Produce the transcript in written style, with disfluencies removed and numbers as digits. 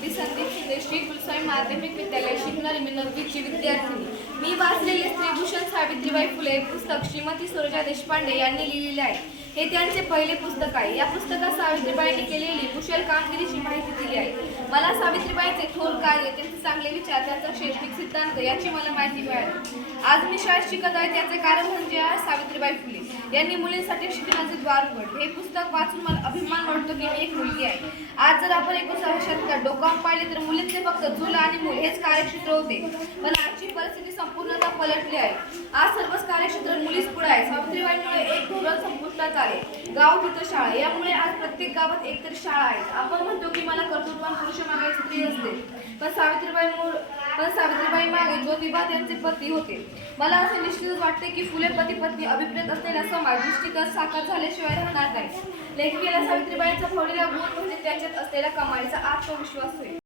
मी संदीप शिंदे श्री कुलस्वामी माध्यमिक विद्यालय शिकणारी मी 9वीची विद्यार्थिनी. मी वाचलेले स्त्रीभूषण सावित्रीबाई फुले पुस्तक श्रीमती सुरजा देशपांडे यांनी लिहिलेले आहे. हे त्यांचे पहिले पुस्तक आहे. या पुस्तकात सावित्रीबाईंनी केलेली कुशल कामगिरीची माहिती दिली आहे. मला सावित्रीबाईंचे थोर कार्य, त्यांचे चांगले विचार, त्यांचा शैक्षणिक सिद्धांत याची मला माहिती मिळाली. आज मी शाळेत शिकत आहे त्याचे कारण म्हणजे सावित्रीबाई फुले यांनी मुलींसाठी शिक्षणाचे द्वार उघडले. हे पुस्तक वाचून मला अभिमान वाटतो की मी एक मुलगी आहे. आज जर आपण 21व्या शतकात डोकावून पाहिले तर मुलींचे फक्त चूल आणि मूल हेच कार्यक्षेत्र होते, पण आजची परिस्थिती संपूर्णतः पलटली आहे. आज सर्वच कार्यक्षेत्रात मुलीच पुढे आहे. सावित्रीबाईंमुळे एक धोरण संपुष्टात आले, गाव तिथं शाळा. यामुळे आज प्रत्येक गावात एकतरी शाळा आहे. आपण म्हणतो की मला कर्तृत्ववान पुरुषामागे स्त्री असते, पण सावित्रीबाई मागे ज्योतिबा त्यांचे पती होते. मला असे निश्चितच वाटते की फुले पती पत्नी अभिप्रेत असलेला समाज निश्चितच साकार झाल्याशिवाय राहणार नाही. लेखिकेला सावित्रीबाईंचा फळलेला गुण म्हणजे त्यांच्यात असलेला कमालीचा आत्मविश्वास होय.